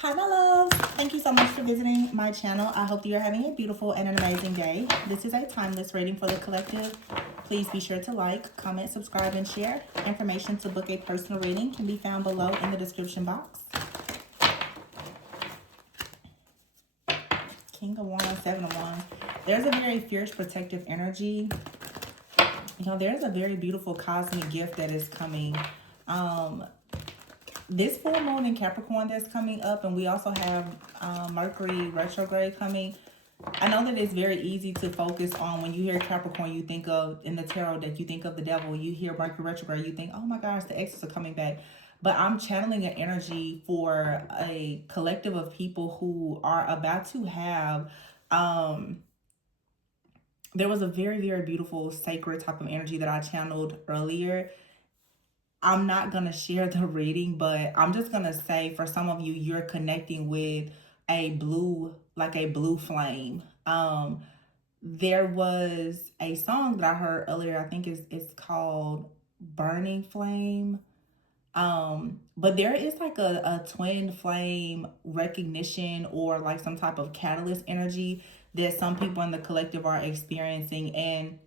Hi, my loves. Thank you so much for visiting my channel. I hope that you're having a beautiful and an amazing day. This is a timeless reading for the collective. Please be sure to like, comment, subscribe, and share. Information to book a personal reading can be found below in the description box. King of Wands, Seven of Wands. There's a very fierce, protective energy. You know, there's a very beautiful cosmic gift that is coming. This full moon in Capricorn that's coming up, and we also have Mercury retrograde coming. I know that it's very easy to focus on when you hear Capricorn, you think of, in the tarot deck, you think of the devil. You hear Mercury retrograde, you think, oh my gosh, the exes are coming back. But I'm channeling an energy for a collective of people who are about to have, there was a very, very beautiful sacred type of energy that I channeled earlier. I'm not going to share the reading, but I'm just going to say for some of you, you're connecting with a blue, like a blue flame. There was a song that I heard earlier. I think it's called Burning Flame. But there is like a twin flame recognition or like some type of catalyst energy that some people in the collective are experiencing. And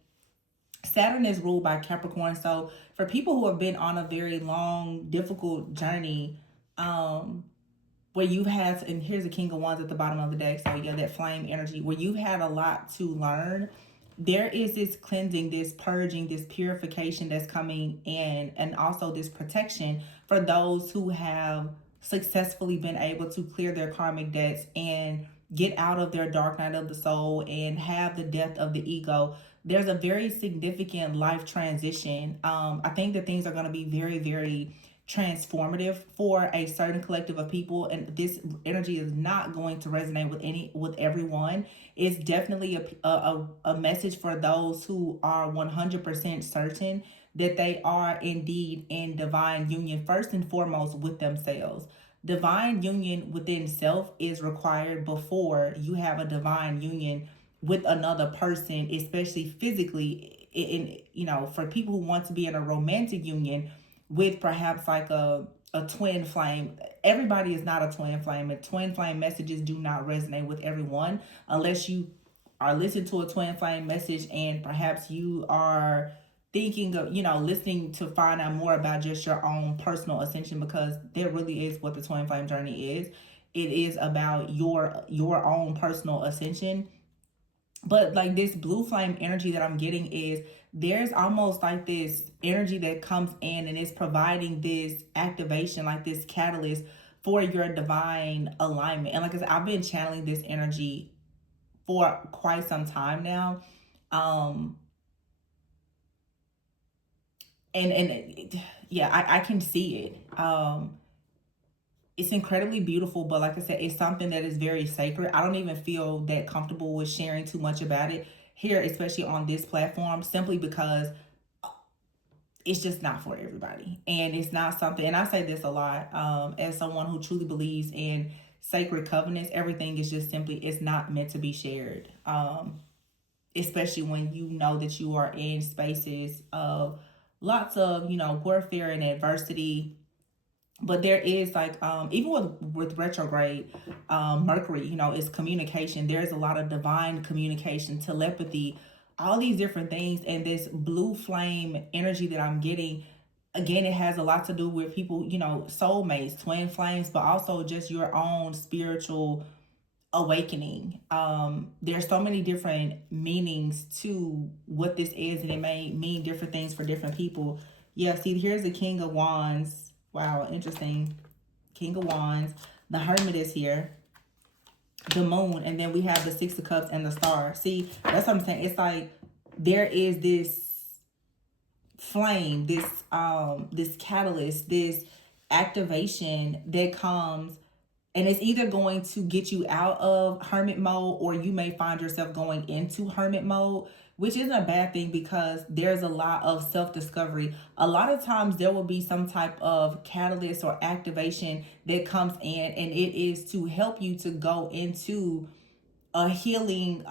Saturn is ruled by Capricorn. So for people who have been on a very long, difficult journey, where you've had, and here's the King of Wands at the bottom of the deck. So yeah, that flame energy, where you've had a lot to learn. There is this cleansing, this purging, this purification that's coming in, and also this protection for those who have successfully been able to clear their karmic debts and get out of their dark night of the soul and have the death of the ego. There's a very significant life transition. I think that things are going to be very, very transformative for a certain collective of people, and this energy is not going to resonate with everyone. It's definitely a message for those who are 100% certain that they are indeed in divine union, first and foremost with themselves. Divine union within self is required before you have a divine union with another person, especially physically. For people who want to be in a romantic union with perhaps like a twin flame. Everybody is not a twin flame, and twin flame messages do not resonate with everyone unless you are listening to a twin flame message and perhaps you are thinking of, listening to find out more about just your own personal ascension, because that really is what the twin flame journey is. It is about your own personal ascension. But like this blue flame energy that I'm getting is, there's almost like this energy that comes in and is providing this activation, like this catalyst for your divine alignment. And like I said, I've been channeling this energy for quite some time now. Yeah, I can see it. It's incredibly beautiful, but like I said, it's something that is very sacred. I don't even feel that comfortable with sharing too much about it here, especially on this platform, simply because it's just not for everybody. And it's not something, and I say this a lot, as someone who truly believes in sacred covenants, everything is just simply, it's not meant to be shared. Especially when you know that you are in spaces of lots of, warfare and adversity. But there is like, even with retrograde Mercury, it's communication. There's a lot of divine communication, telepathy, all these different things. And this blue flame energy that I'm getting, again, it has a lot to do with people, soulmates, twin flames, but also just your own spiritual awakening. There's so many different meanings to what this is, and it may mean different things for different people. Yeah, see, here's the King of Wands. Wow, interesting. King of Wands. The Hermit is here. The Moon. And then we have the Six of Cups and the Star. See, that's what I'm saying. It's like there is this flame, this catalyst, this activation that comes, and it's either going to get you out of hermit mode, or you may find yourself going into hermit mode, which isn't a bad thing because there's a lot of self-discovery. A lot of times there will be some type of catalyst or activation that comes in, and it is to help you to go into a healing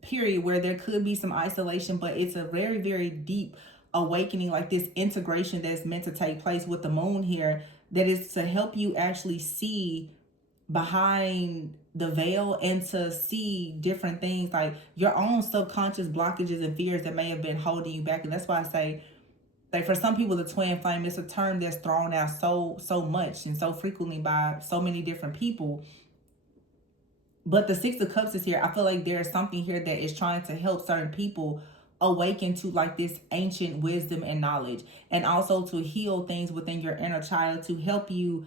period where there could be some isolation, but it's a very, very deep awakening, like this integration that's meant to take place with the moon here. that is to help you actually see behind the veil and to see different things, like your own subconscious blockages and fears that may have been holding you back. And that's why I say, like, for some people, the twin flame is a term that's thrown out so much and so frequently by so many different people. But the Six of Cups is here. I feel like there's something here that is trying to help certain people awaken to like this ancient wisdom and knowledge, and also to heal things within your inner child, to help you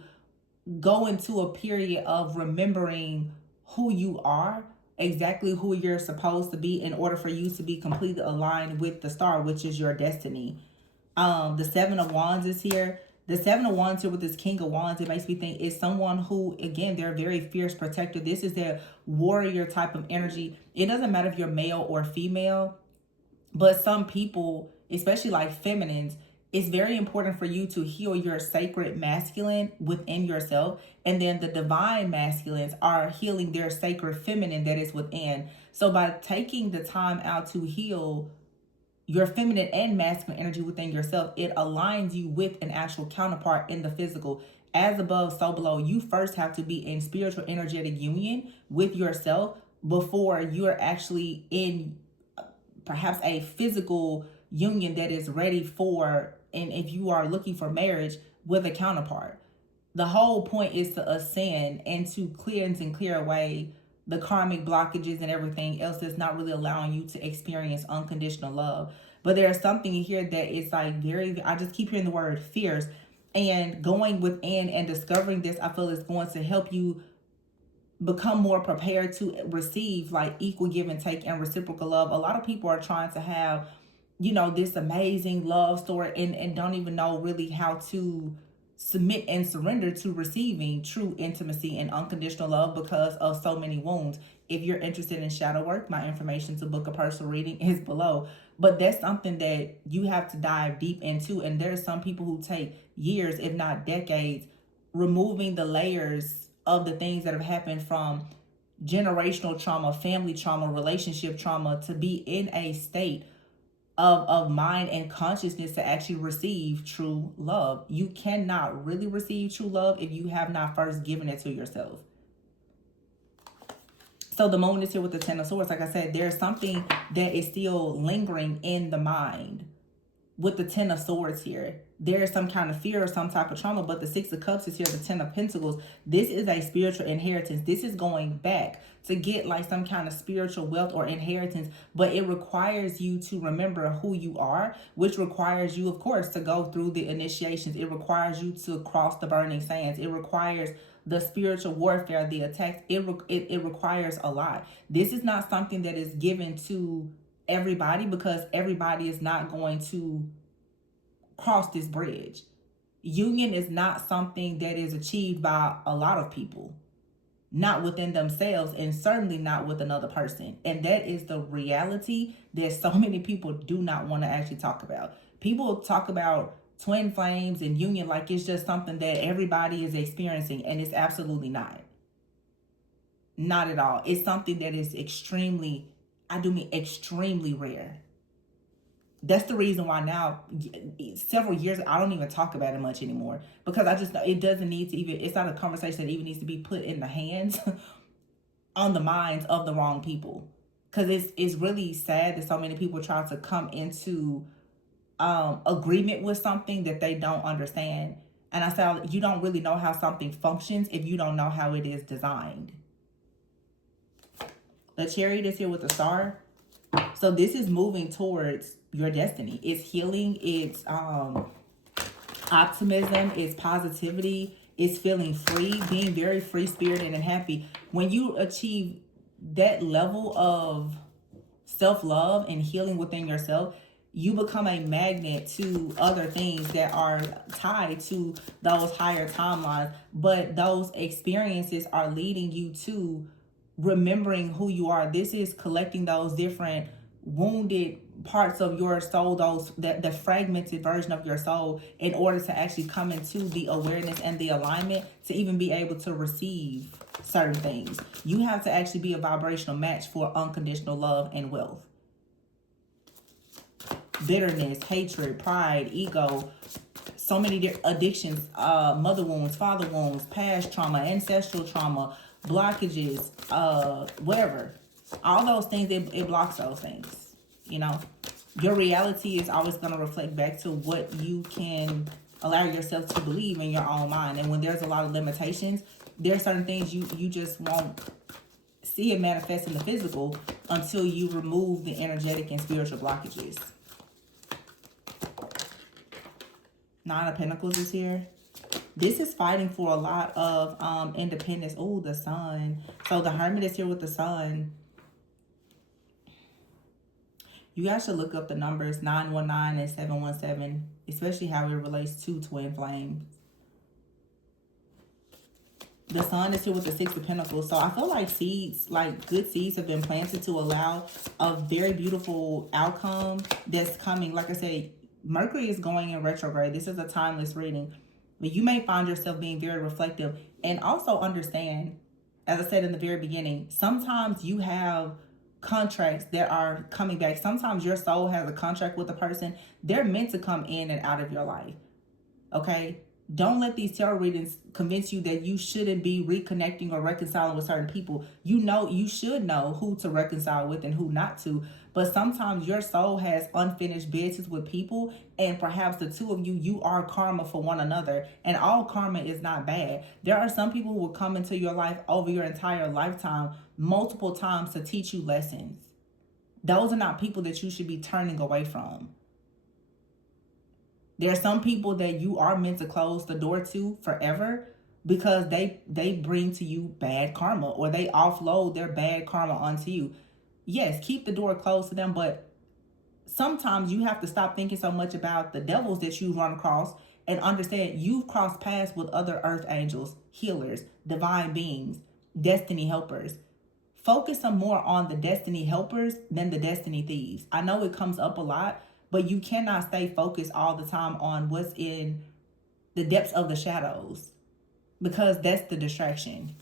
go into a period of remembering who you are, exactly who you're supposed to be, in order for you to be completely aligned with the star, which is your destiny. The Seven of Wands is here. The Seven of Wands here with this King of Wands, it makes me think is someone who, again, they're very fierce protector. This is their warrior type of energy. It doesn't matter if you're male or female, but some people, especially like feminines, it's very important for you to heal your sacred masculine within yourself. And then the divine masculines are healing their sacred feminine that is within. So by taking the time out to heal your feminine and masculine energy within yourself, it aligns you with an actual counterpart in the physical. As above, so below. You first have to be in spiritual energetic union with yourself before you're actually in perhaps a physical union that is ready for, and if you are looking for marriage, with a counterpart. The whole point is to ascend and to cleanse and clear away the karmic blockages and everything else that's not really allowing you to experience unconditional love. But there's something here that is like very, I just keep hearing the word fierce, and going within and discovering this, I feel is going to help you become more prepared to receive like equal give and take and reciprocal love. A lot of people are trying to have, you know, this amazing love story, and don't even know really how to submit and surrender to receiving true intimacy and unconditional love because of so many wounds. If you're interested in shadow work, my information to book a personal reading is below. But that's something that you have to dive deep into. And there's some people who take years, if not decades, removing the layers of the things that have happened from generational trauma, family trauma, relationship trauma, to be in a state of mind and consciousness to actually receive true love. You cannot really receive true love if you have not first given it to yourself. So the moon is here with the Ten of Swords. Like I said, there's something that is still lingering in the mind with the Ten of Swords here. There is some kind of fear or some type of trauma, but the Six of Cups is here, the Ten of Pentacles. This is a spiritual inheritance. This is going back to get like some kind of spiritual wealth or inheritance, but it requires you to remember who you are, which requires you, of course, to go through the initiations. It requires you to cross the burning sands. It requires the spiritual warfare, the attacks. It requires a lot. This is not something that is given to everybody, because everybody is not going to cross this bridge. Union is not something that is achieved by a lot of people, not within themselves, and certainly not with another person. And that is the reality that so many people do not want to actually talk about. People talk about twin flames and union like it's just something that everybody is experiencing, and it's absolutely not. Not at all. It's something that is extremely, I do mean extremely rare. That's the reason why now, several years, I don't even talk about it much anymore, because I just know it doesn't need to even, it's not a conversation that even needs to be put in the hands on the minds of the wrong people. Because it's really sad that so many people try to come into agreement with something that they don't understand. And I say, you don't really know how something functions if you don't know how it is designed. The Chariot is here with the Star. So this is moving towards your destiny. It's healing, it's optimism, it's positivity, it's feeling free, being very free spirited and happy. When you achieve that level of self-love and healing within yourself, you become a magnet to other things that are tied to those higher timelines. But those experiences are leading you to remembering who you are. This is collecting those different wounded parts of your soul, those the fragmented version of your soul, in order to actually come into the awareness and the alignment to even be able to receive certain things. You have to actually be a vibrational match for unconditional love and wealth. Bitterness, hatred, pride, ego, so many addictions, mother wounds, father wounds, past trauma, ancestral trauma, blockages, whatever. All those things, it blocks those things. You know, your reality is always going to reflect back to what you can allow yourself to believe in your own mind. And when there's a lot of limitations, there are certain things you just won't see it manifest in the physical until you remove the energetic and spiritual blockages. Nine of Pentacles is here. This is fighting for a lot of independence. Oh, the Sun. So the Hermit is here with the Sun. You guys should look up the numbers 919 and 717, especially how it relates to twin flames. The Sun is here with the Six of Pentacles. So I feel like seeds, like good seeds have been planted to allow a very beautiful outcome that's coming. Like I said, Mercury is going in retrograde. This is a timeless reading. But you may find yourself being very reflective. And also understand, as I said in the very beginning, sometimes you have contracts that are coming back. Sometimes your soul has a contract with a person. They're meant to come in and out of your life. Okay? Don't let these tarot readings convince you that you shouldn't be reconnecting or reconciling with certain people. You know, you should know who to reconcile with and who not to. But sometimes your soul has unfinished business with people, and perhaps the two of you, you are karma for one another. And all karma is not bad. There are some people who will come into your life over your entire lifetime multiple times to teach you lessons. Those are not people that you should be turning away from. There are some people that you are meant to close the door to forever because they bring to you bad karma, or they offload their bad karma onto you. Yes, keep the door closed to them, but sometimes you have to stop thinking so much about the devils that you run across and understand you've crossed paths with other earth angels, healers, divine beings, destiny helpers. Focus some more on the destiny helpers than the destiny thieves. I know it comes up a lot, but you cannot stay focused all the time on what's in the depths of the shadows, because that's the distraction.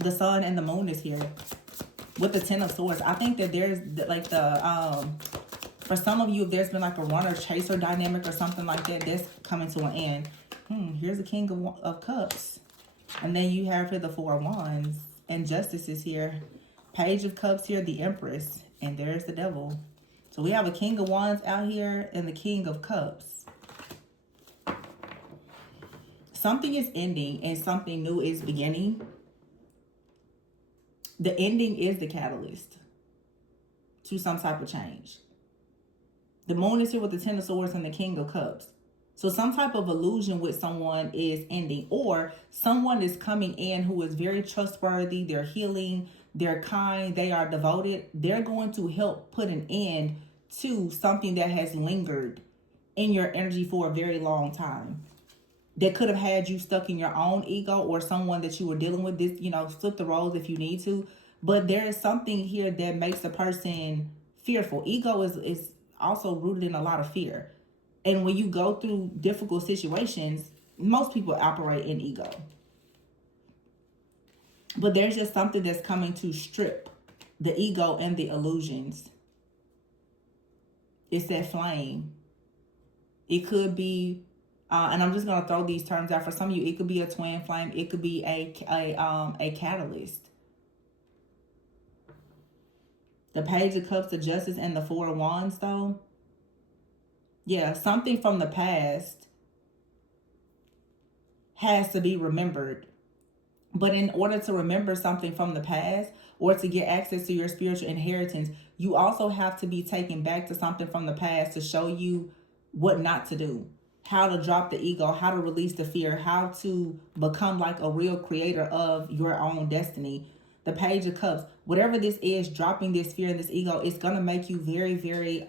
The Sun and the Moon is here with the Ten of Swords. I think that there's like for some of you, if there's been like a runner chaser dynamic or something like that, that's coming to an end. Here's the King of Cups. And then you have here the Four of Wands, and Justice is here. Page of Cups here, the Empress. And there's the Devil. So we have a King of Wands out here and the King of Cups. Something is ending and something new is beginning. The ending is the catalyst to some type of change. The Moon is here with the Ten of Swords and the King of Cups. So some type of illusion with someone is ending, or someone is coming in who is very trustworthy. They're healing. They're kind, they are devoted. They're going to help put an end to something that has lingered in your energy for a very long time. That could have had you stuck in your own ego, or someone that you were dealing with. This, you know, flip the roles if you need to. But there is something here that makes a person fearful. Ego is also rooted in a lot of fear. And when you go through difficult situations, most people operate in ego. But there's just something that's coming to strip the ego and the illusions. It's that flame. It could be, and I'm just going to throw these terms out. For some of you, it could be a twin flame. It could be a catalyst. The Page of Cups, the Justice, and the Four of Wands, though. Yeah, something from the past has to be remembered. But in order to remember something from the past, or to get access to your spiritual inheritance, you also have to be taken back to something from the past to show you what not to do, how to drop the ego, how to release the fear, how to become like a real creator of your own destiny. The Page of Cups, whatever this is, dropping this fear and this ego, it's going to make you very, very,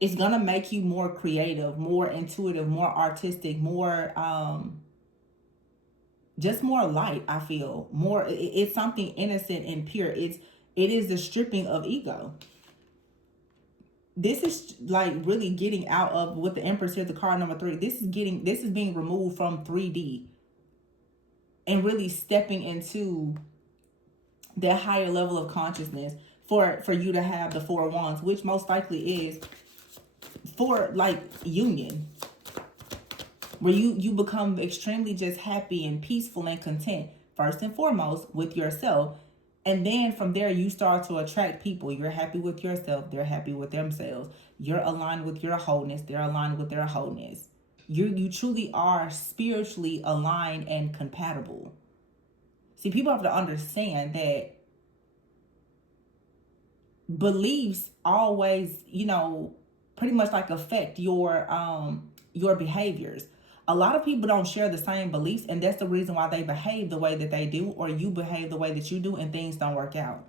it's going to make you more creative, more intuitive, more artistic, more, just more light, I feel. More, it's something innocent and pure. It is the stripping of ego. This is like really getting out of, with the Empress here, the card number 3. This is being removed from 3D and really stepping into that higher level of consciousness. for you to have the Four of Wands, which most likely is for like union, where you become extremely just happy and peaceful and content, first and foremost with yourself. And then from there, you start to attract people. You're happy with yourself, they're happy with themselves. You're aligned with your wholeness, they're aligned with their wholeness. You truly are spiritually aligned and compatible. See, people have to understand that beliefs always, pretty much like affect your behaviors. A lot of people don't share the same beliefs, and that's the reason why they behave the way that they do, or you behave the way that you do, and things don't work out.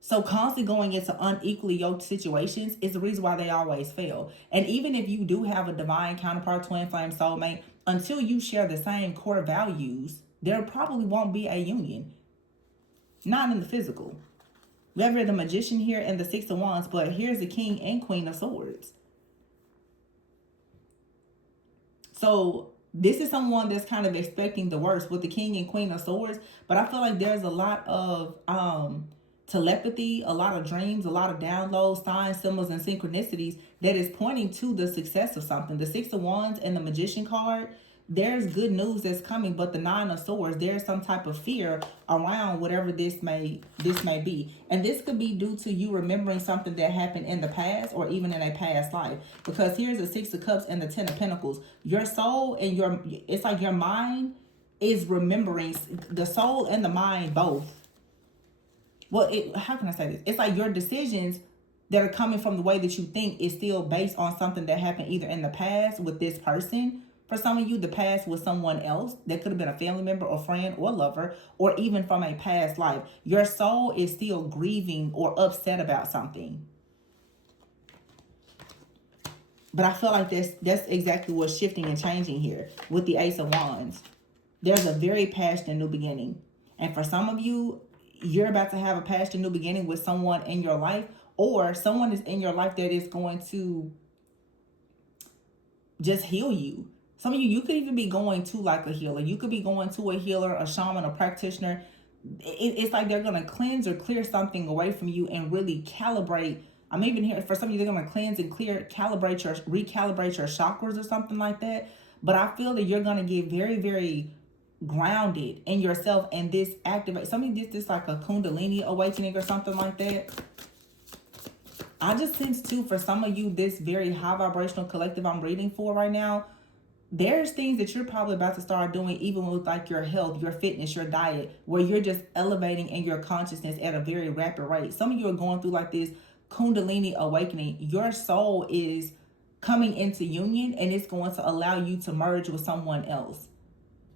So constantly going into unequally yoked situations is the reason why they always fail. And even if you do have a divine counterpart, twin flame, soulmate, until you share the same core values, there probably won't be a union. Not in the physical. We have here the Magician here and the Six of Wands, but here's the King and Queen of Swords. So this is someone that's kind of expecting the worst with the King and Queen of Swords, but I feel like there's a lot of telepathy, a lot of dreams, a lot of downloads, signs, symbols, and synchronicities that is pointing to the success of something. The Six of Wands and the Magician card, there's good news that's coming, but the Nine of Swords, there's some type of fear around whatever this may be. And this could be due to you remembering something that happened in the past or even in a past life. Because here's the Six of Cups and the Ten of Pentacles. Your soul and it's like your mind is remembering, the soul and the mind both. Well, how can I say this? It's like your decisions that are coming from the way that you think is still based on something that happened either in the past with this person. For some of you, the past was someone else. That could have been a family member or friend or lover, or even from a past life. Your soul is still grieving or upset about something. But I feel like that's exactly what's shifting and changing here with the Ace of Wands. There's a very passionate new beginning. And for some of you, you're about to have a passionate new beginning with someone in your life, or someone is in your life that is going to just heal you. Some of you could even be going to like a healer. You could be going to a healer, a shaman, a practitioner. It's like they're going to cleanse or clear something away from you and really calibrate. I'm even here for some of you, they're going to cleanse and recalibrate your chakras or something like that. But I feel that you're going to get very, very grounded in yourself, and this activate. Some of you, this like a Kundalini awakening or something like that. I just sense too, for some of you, this very high vibrational collective I'm reading for right now, there's things that you're probably about to start doing, even with like your health, your fitness, your diet, where you're just elevating in your consciousness at a very rapid rate. Some of you are going through like this Kundalini awakening. Your soul is coming into union, and it's going to allow you to merge with someone else.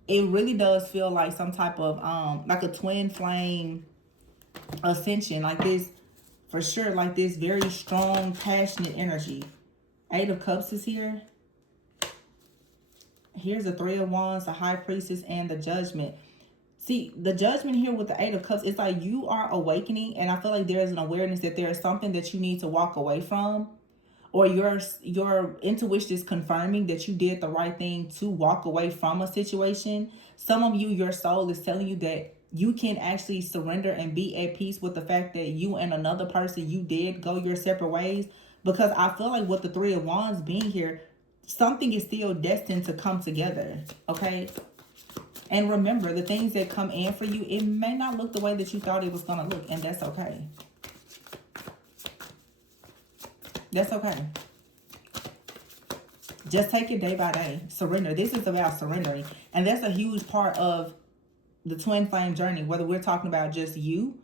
It really does feel like some type of like a twin flame ascension, like this, for sure, like this very strong, passionate energy. Eight of Cups is here. Here's the Three of Wands, the High Priestess, and the Judgment. See, the Judgment here with the Eight of Cups, it's like you are awakening, and I feel like there's an awareness that there's something that you need to walk away from, or your intuition is confirming that you did the right thing to walk away from a situation. Some of you, your soul is telling you that you can actually surrender and be at peace with the fact that you and another person, you did go your separate ways. Because I feel like with the Three of Wands being here, something is still destined to come together, okay? And remember, the things that come in for you, it may not look the way that you thought it was going to look, and that's okay. That's okay. Just take it day by day. Surrender. This is about surrendering. And that's a huge part of the twin flame journey, whether we're talking about just you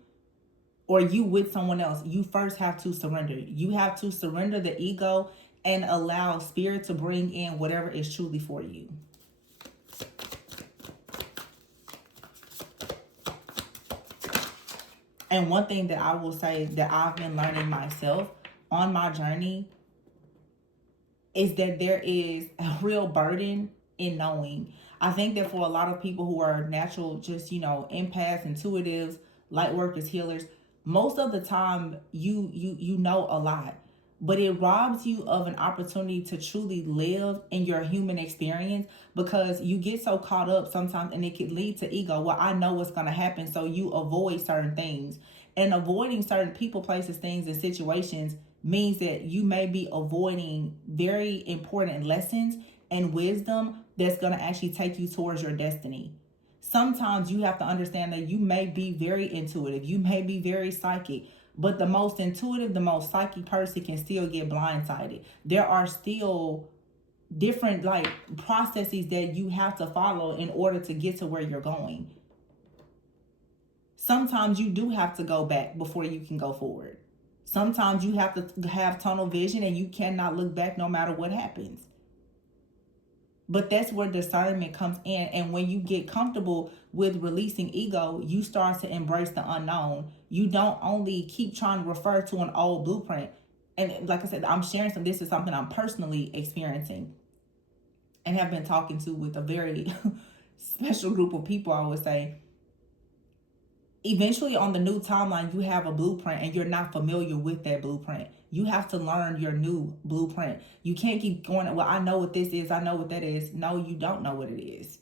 or you with someone else. You first have to surrender. You have to surrender the ego and allow spirit to bring in whatever is truly for you. And one thing that I will say that I've been learning myself on my journey is that there is a real burden in knowing. I think that for a lot of people who are natural, just, empaths, intuitives, light workers, healers, most of the time you know a lot. But it robs you of an opportunity to truly live in your human experience, because you get so caught up sometimes, and it can lead to ego. Well, I know what's going to happen, so you avoid certain things. And avoiding certain people, places, things, and situations means that you may be avoiding very important lessons and wisdom that's going to actually take you towards your destiny. Sometimes you have to understand that you may be very intuitive, you may be very psychic, but the most intuitive, the most psychic person can still get blindsided. There are still different like processes that you have to follow in order to get to where you're going. Sometimes you do have to go back before you can go forward. Sometimes you have to have tunnel vision and you cannot look back no matter what happens. But that's where discernment comes in. And when you get comfortable with releasing ego, you start to embrace the unknown. You don't only keep trying to refer to an old blueprint. And like I said, I'm sharing some, this is something I'm personally experiencing and have been talking to with a very special group of people, I would say. Eventually on the new timeline, you have a blueprint and you're not familiar with that blueprint. You have to learn your new blueprint. You can't keep going, well, I know what this is, I know what that is. No, you don't know what it is.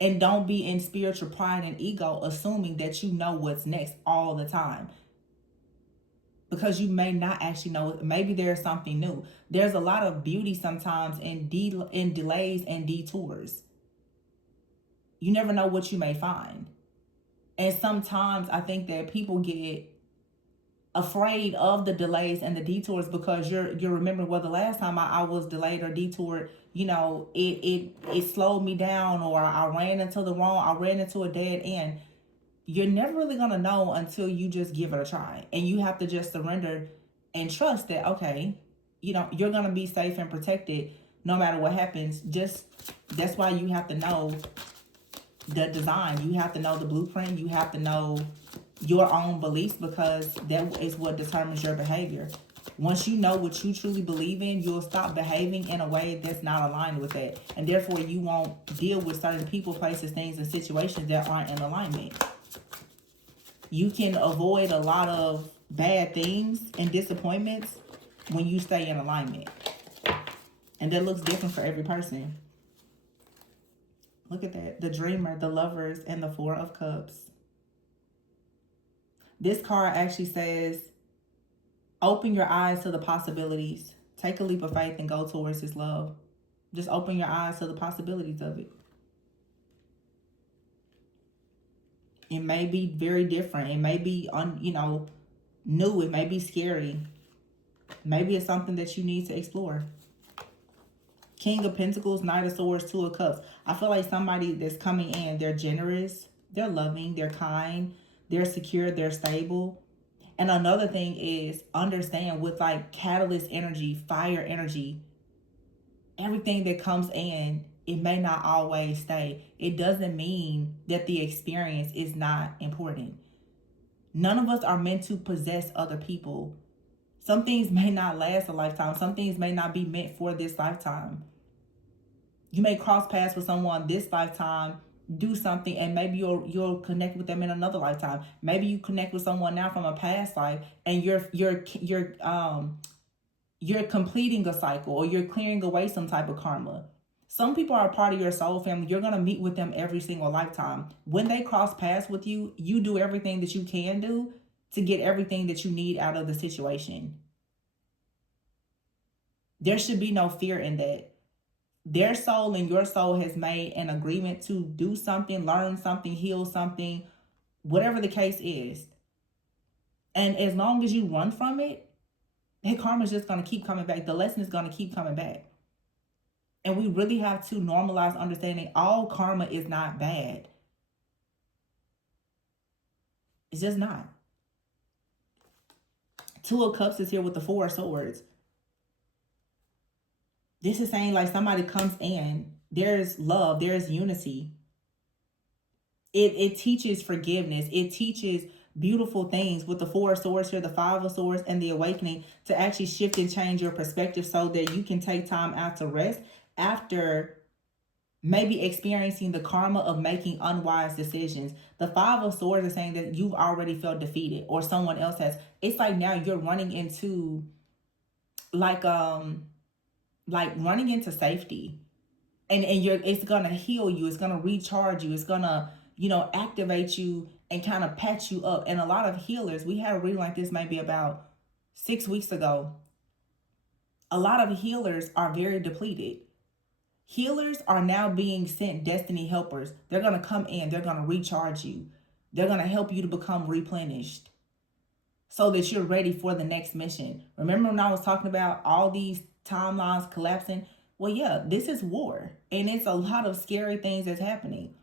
And don't be in spiritual pride and ego assuming that you know what's next all the time, because you may not actually know. Maybe there's something new. There's a lot of beauty sometimes in delays and detours. You never know what you may find. And sometimes I think that people get afraid of the delays and the detours because you're remembering, well, the last time I was delayed or detoured, it slowed me down, or I ran into a dead end. You're never really gonna know until you just give it a try. And you have to just surrender and trust that, okay, you're gonna be safe and protected no matter what happens. Just that's why you have to know the design. You have to know the blueprint. You have to know your own beliefs, because that is what determines your behavior. Once you know what you truly believe in, you'll stop behaving in a way that's not aligned with that. And therefore, you won't deal with certain people, places, things, and situations that aren't in alignment. You can avoid a lot of bad things and disappointments when you stay in alignment. And that looks different for every person. Look at that. The Dreamer, the Lovers, and the Four of Cups. This card actually says, open your eyes to the possibilities. Take a leap of faith and go towards his love. Just open your eyes to the possibilities of it. It may be very different. It may be, new. It may be scary. Maybe it's something that you need to explore. King of Pentacles, Knight of Swords, Two of Cups. I feel like somebody that's coming in, they're generous, they're loving, they're kind, they're secure, they're stable. And another thing is, understand with like catalyst energy, fire energy, everything that comes in, it may not always stay. It doesn't mean that the experience is not important. None of us are meant to possess other people. Some things may not last a lifetime. Some things may not be meant for this lifetime. You may cross paths with someone this lifetime, do something, and maybe you'll connect with them in another lifetime. Maybe you connect with someone now from a past life, and you're completing a cycle, or you're clearing away some type of karma. Some people are a part of your soul family. You're going to meet with them every single lifetime. When they cross paths with you, you do everything that you can do to get everything that you need out of the situation. There should be no fear in that. Their soul and your soul has made an agreement to do something, learn something, heal something, whatever the case is. And as long as you run from it, that karma is just going to keep coming back. The lesson is going to keep coming back. And we really have to normalize understanding all karma is not bad. It's just not. Two of Cups is here with the Four of Swords. This is saying like somebody comes in, there's love, there's unity. It teaches forgiveness. It teaches beautiful things with the Four of Swords here, the Five of Swords, and the Awakening, to actually shift and change your perspective so that you can take time out to rest after maybe experiencing the karma of making unwise decisions. The Five of Swords is saying that you've already felt defeated, or someone else has. It's like now you're running into like running into safety, and it's gonna heal you, it's gonna recharge you, it's gonna activate you and kind of patch you up. And a lot of healers, we had a reading like this maybe about 6 weeks ago. A lot of healers are very depleted. Healers are now being sent destiny helpers. They're going to come in, they're going to recharge you, they're going to help you to become replenished so that you're ready for the next mission. Remember when I was talking about all these timelines collapsing? Well, yeah, this is war, and it's a lot of scary things that's happening.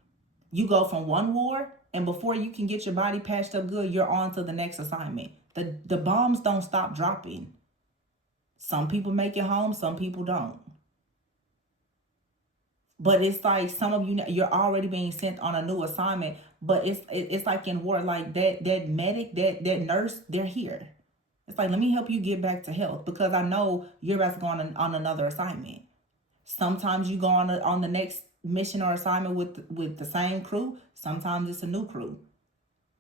You go from one war, and before you can get your body patched up good, you're on to the next assignment. The bombs don't stop dropping. Some people make it home, some people don't. But it's like some of you, you're already being sent on a new assignment. But it's like in war, like that medic, that nurse, they're here. It's like, let me help you get back to health, because I know you're about to go on another assignment. Sometimes you go on the next mission or assignment with the same crew. Sometimes it's a new crew.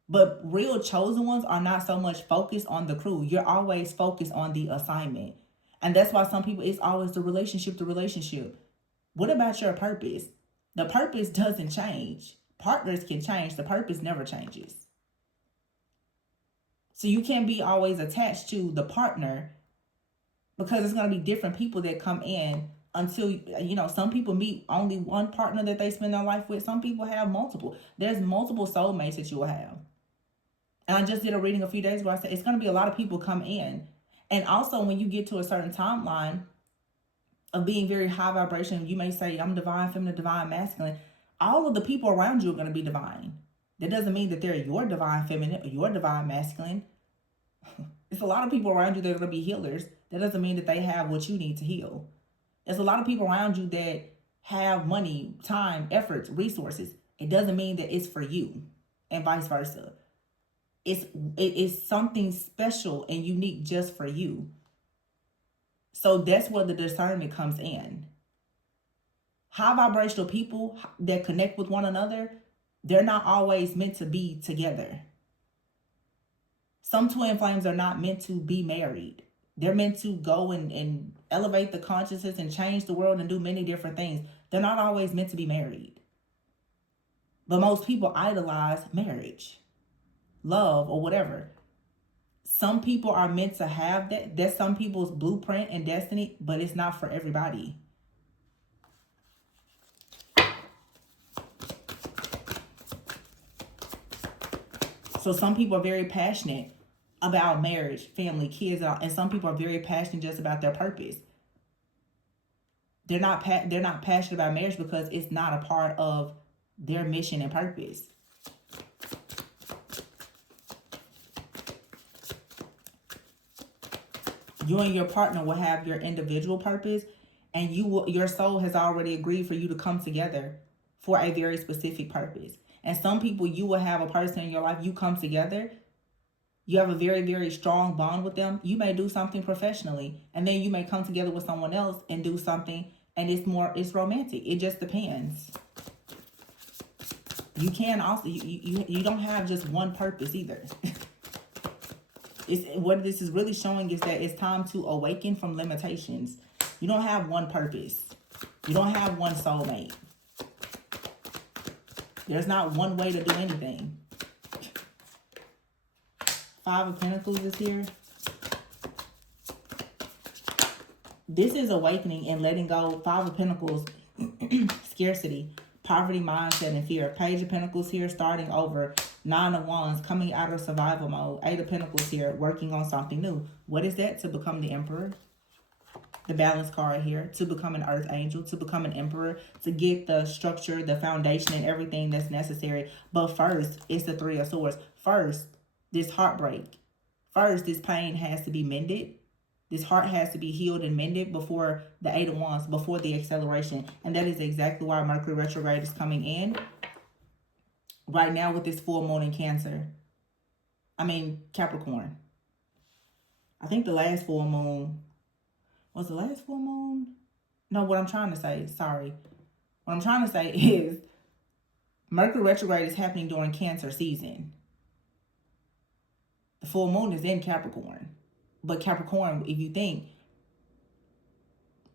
But real chosen ones are not so much focused on the crew. You're always focused on the assignment. And that's why some people, it's always the relationship. What about your purpose? The purpose doesn't change. Partners can change. The purpose never changes. So you can't be always attached to the partner, because it's going to be different people that come in until, some people meet only one partner that they spend their life with. Some people have multiple. There's multiple soulmates that you will have. And I just did a reading a few days ago. I said it's going to be a lot of people come in. And also when you get to a certain timeline of being very high vibration, you may say, I'm divine feminine, divine masculine. All of the people around you are going to be divine. That doesn't mean that they're your divine feminine or your divine masculine. It's a lot of people around you that are going to be healers. That doesn't mean that they have what you need to heal. There's a lot of people around you that have money, time, efforts, resources. It doesn't mean that it's for you, and vice versa. It's something special and unique just for you. So that's where the discernment comes in. High vibrational people that connect with one another, they're not always meant to be together. Some twin flames are not meant to be married. They're meant to go and elevate the consciousness and change the world and do many different things. They're not always meant to be married. But most people idolize marriage, love, or whatever. Some people are meant to have that. That's some people's blueprint and destiny, but it's not for everybody. So some people are very passionate about marriage, family, kids, and some people are very passionate just about their purpose. They're not passionate about marriage because it's not a part of their mission and purpose. You and your partner will have your individual purpose, and your soul has already agreed for you to come together for a very specific purpose. And some people, you will have a person in your life, you come together, you have a very, very strong bond with them. You may do something professionally, and then you may come together with someone else and do something, and it's romantic. It just depends. You can also, you don't have just one purpose either. What this is really showing is that it's time to awaken from limitations. You don't have one purpose. You don't have one soulmate. There's not one way to do anything. Five of Pentacles is here. This is awakening and letting go. Five of Pentacles, scarcity, poverty, mindset, and fear. Page of Pentacles here, starting over. Nine of Wands, coming out of survival mode. Eight of Pentacles here, working on something new. What is that? To become the Emperor. The Balance card here. To become an Earth Angel. To become an Emperor. To get the structure, the foundation, and everything that's necessary. But first, it's the Three of Swords. First, this heartbreak. First, this pain has to be mended. This heart has to be healed and mended before the Eight of Wands, before the acceleration. And that is exactly why Mercury retrograde is coming in right now with this full moon in Capricorn. I think the last full moon, was the last full moon? No, what I'm trying to say is Mercury retrograde is happening during Cancer season. The full moon is in Capricorn. But Capricorn, if you think,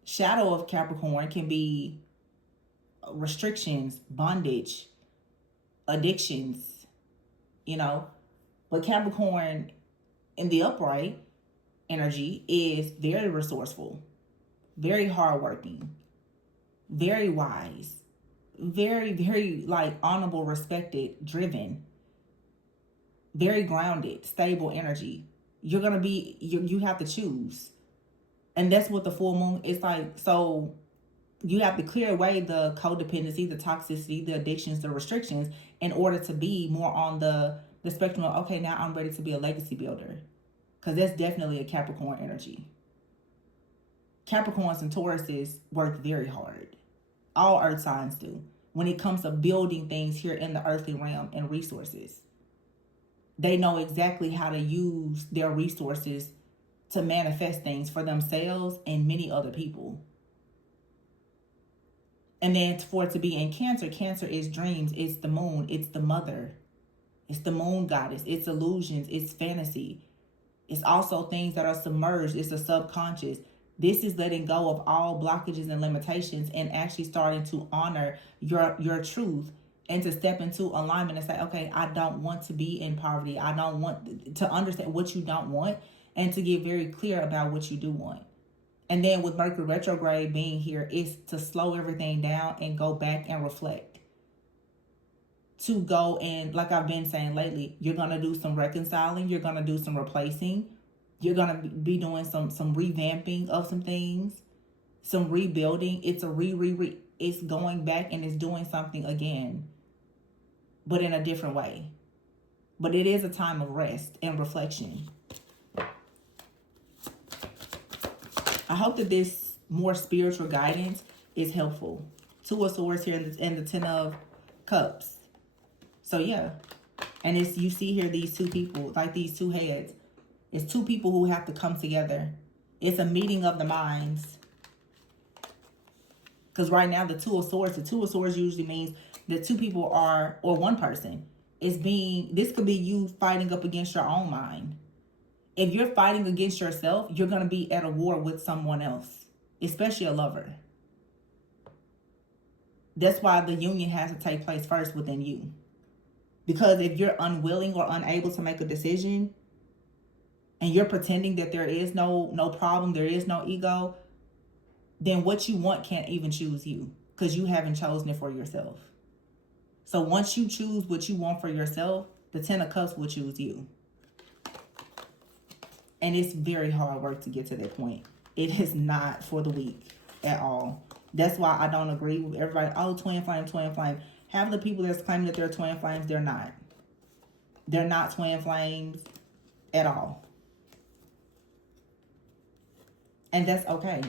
shadow of Capricorn can be restrictions, bondage, addictions, you know. But Capricorn in the upright energy is very resourceful, very hardworking, very wise, very like honorable, respected, driven, very grounded, stable energy. You're gonna be you have to choose. And that's what the full moon is like. So you have to clear away the codependency, the toxicity, the addictions, the restrictions in order to be more on the spectrum of, okay, now I'm ready to be a legacy builder. Because that's definitely a Capricorn energy. Capricorns and Tauruses work very hard. All earth signs do. When it comes to building things here in the earthly realm and resources, they know exactly how to use their resources to manifest things for themselves and many other people. And then for it to be in Cancer, Cancer is dreams, it's the moon, it's the mother, it's the moon goddess, it's illusions, it's fantasy. It's also things that are submerged, it's the subconscious. This is letting go of all blockages and limitations and actually starting to honor your truth and to step into alignment and say, okay, I don't want to be in poverty. I don't want to understand what you don't want and to get very clear about what you do want. And then with Mercury retrograde being here, is to slow everything down and go back and reflect. To go and, like I've been saying lately, you're going to do some reconciling. You're going to do some replacing. You're going to be doing some revamping of some things, some rebuilding. It's a it's going back and it's doing something again, but in a different way. But it is a time of rest and reflection. I hope that this more spiritual guidance is helpful. Two of Swords here and the Ten of Cups. So yeah. And it's, you see here these two people, like these two heads. It's two people who have to come together. It's a meeting of the minds. Because right now the Two of Swords usually means that two people are, or one person is being, this could be you fighting up against your own mind. If you're fighting against yourself, you're going to be at a war with someone else, especially a lover. That's why the union has to take place first within you. Because if you're unwilling or unable to make a decision and you're pretending that there is no problem, there is no ego, then what you want can't even choose you because you haven't chosen it for yourself. So once you choose what you want for yourself, the Ten of Cups will choose you. And it's very hard work to get to that point. It is not for the weak at all. That's why I don't agree with everybody. Oh, twin flame, twin flame. Half of the people that's claiming that they're twin flames, they're not. They're not twin flames at all. And that's okay.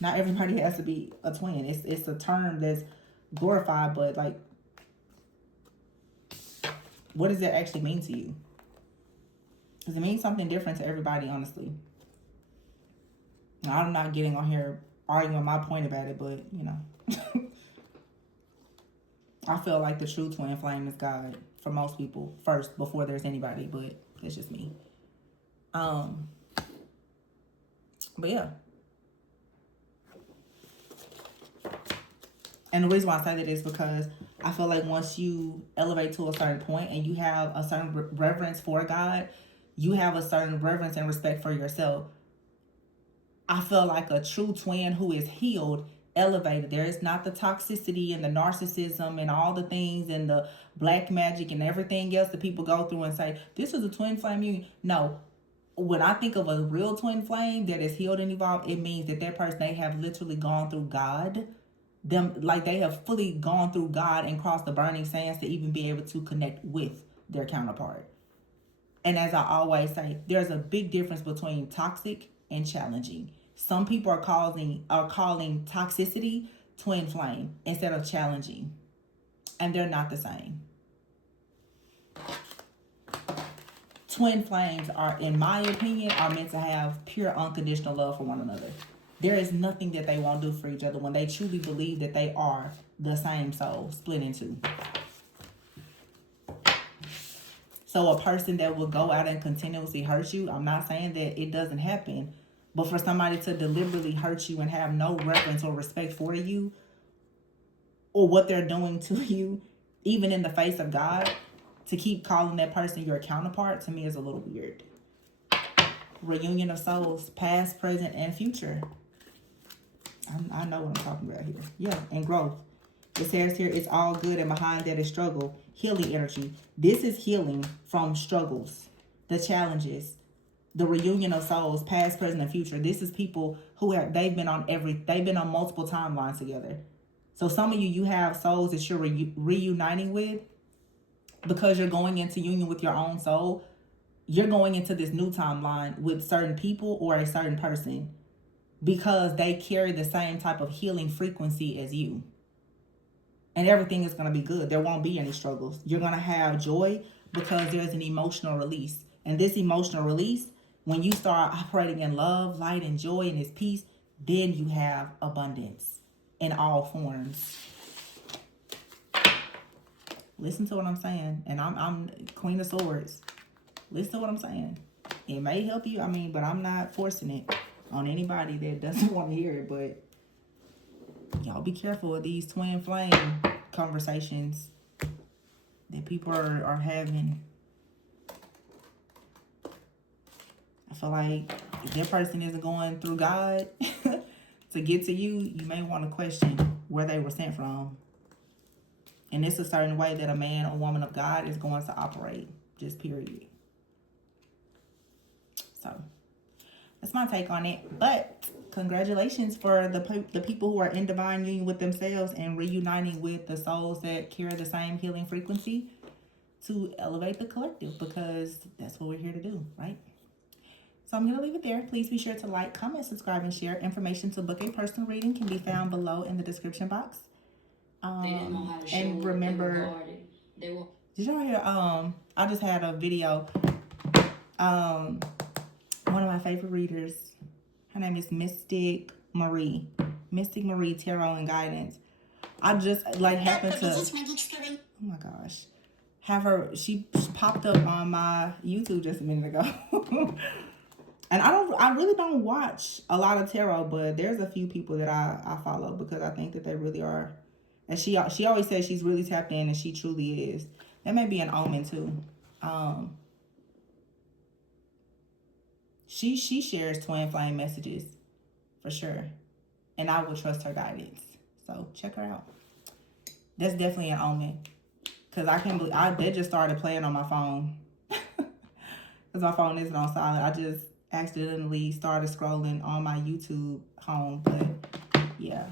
Not everybody has to be a twin. It's a term that's glorified, but like, what does it actually mean to you? Does it mean something different to everybody, honestly? Now, I'm not getting on here arguing my point about it, but, you know. I feel like the true twin flame is God for most people first, before there's anybody, but it's just me. But yeah. And the reason why I say that is because I feel like once you elevate to a certain point and you have a certain reverence for God, you have a certain reverence and respect for yourself. I feel like a true twin who is healed, elevated. There is not the toxicity and the narcissism and all the things and the black magic and everything else that people go through and say, this is a twin flame union. No. When I think of a real twin flame that is healed and evolved, it means that that person, they have literally gone through God. Like they have fully gone through God and crossed the burning sands to even be able to connect with their counterpart. And as I always say, there's a big difference between toxic and challenging. Some people are calling toxicity twin flame instead of challenging. And they're not the same. Twin flames are, in my opinion, are meant to have pure unconditional love for one another. There is nothing that they won't do for each other when they truly believe that they are the same soul split in two. So a person that will go out and continuously hurt you, I'm not saying that it doesn't happen, but for somebody to deliberately hurt you and have no reverence or respect for you or what they're doing to you, even in the face of God, to keep calling that person your counterpart, to me, is a little weird. Reunion of souls, past, present, and future. I know what I'm talking about here. Yeah, and growth. It says here, it's all good, and behind that is struggle. Healing energy. This is healing from struggles, the challenges, the reunion of souls, past, present, and future. This is people who they've been on multiple timelines together. So some of you have souls that you're reuniting with because you're going into union with your own soul. You're going into this new timeline with certain people or a certain person because they carry the same type of healing frequency as you. And everything is going to be good. There won't be any struggles. You're going to have joy because there's an emotional release. And this emotional release, when you start operating in love, light, and joy, and this peace, then you have abundance in all forms. Listen to what I'm saying. And I'm Queen of Swords. Listen to what I'm saying. It may help you, but I'm not forcing it on anybody that doesn't want to hear it. But y'all be careful with these twin flame conversations that people are having. I feel like if that person isn't going through God to get to you, you may want to question where they were sent from. And it's a certain way that a man or woman of God is going to operate. Just period. So that's my take on it. But congratulations for the people who are in divine union with themselves and reuniting with the souls that carry the same healing frequency to elevate the collective, because that's what we're here to do, right? So I'm going to leave it there. Please be sure to like, comment, subscribe, and share. Information to book a personal reading can be found below in the description box. And remember, did y'all hear? I just had a video. One of my favorite readers, her name is Mystic Marie Tarot and Guidance. I just happened to, oh my gosh, have her. She popped up on my YouTube just a minute ago. And I really don't watch a lot of tarot, but there's a few people that I follow because I think that they really are. And she always says she's really tapped in, and she truly is. That may be an omen too. She shares twin flame messages for sure, and I will trust her guidance. So check her out. That's definitely an omen, because I can't believe they just started playing on my phone because my phone isn't on silent. I just accidentally started scrolling on my YouTube home, but yeah,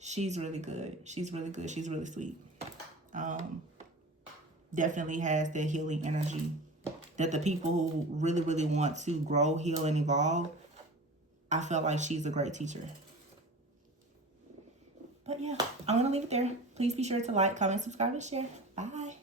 she's really good. She's really good. She's really sweet. Definitely has that healing energy that the people who really, really want to grow, heal, and evolve, I feel like she's a great teacher. But yeah, I'm going to leave it there. Please be sure to like, comment, subscribe, and share. Bye.